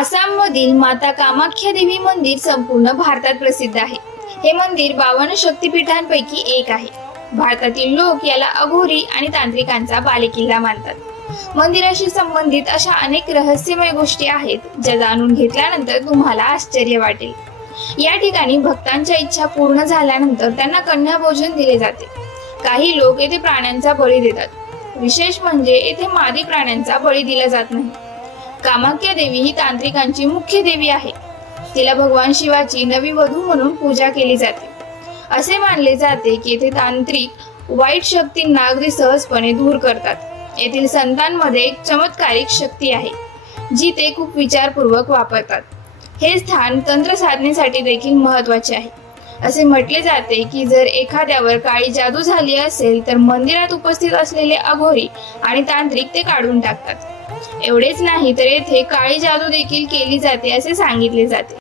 आसाममधील माता कामाख्या देवी मंदिर संपूर्ण भारतात प्रसिद्ध आहे। हे मंदिर 52 शक्तिपीठांपैकी एक आहे। भारतातील लोक याला अघोरी आणि तांत्रिकांचा बालेकिल्ला मानतात। मंदिराशी संबंधित अशा अनेक रहस्यमय गोष्टी आहेत ज्या जाणून घेतल्यानंतर तुम्हाला आश्चर्य वाटेल। या ठिकाणी भक्तांच्या इच्छा पूर्ण झाल्यानंतर त्यांना कन्या भोजन दिले जाते। काही लोक येथे प्राण्यांचा बळी देतात। विशेष म्हणजे येथे मादी प्राण्यांचा बळी दिला जात नाही। कामाख्या देवी ही तांत्रिकांची मुख्य देवी आहे। तिला भगवान शिवाची नवी वधू म्हणून पूजा केली जाते। असे मानले जाते की येथे तांत्रिक वाईट शक्तींना अगदी सहजपणे दूर करतात। येथील संतांमध्ये एक चमत्कारिक शक्ती आहे जी ते खूप विचारपूर्वक वापरतात। हे स्थान तंत्र साधनेसाठी देखील महत्त्वाचे आहे। असे म्हटले जाते की जर एखाद्यावर काळी जादू झाली असेल तर मंदिरात उपस्थित असलेले अघोरी आणि तांत्रिक ते काढून टाकतात। एवढेच नाही तर येथे काळी जादू देखील केली जाते असे सांगितले जाते।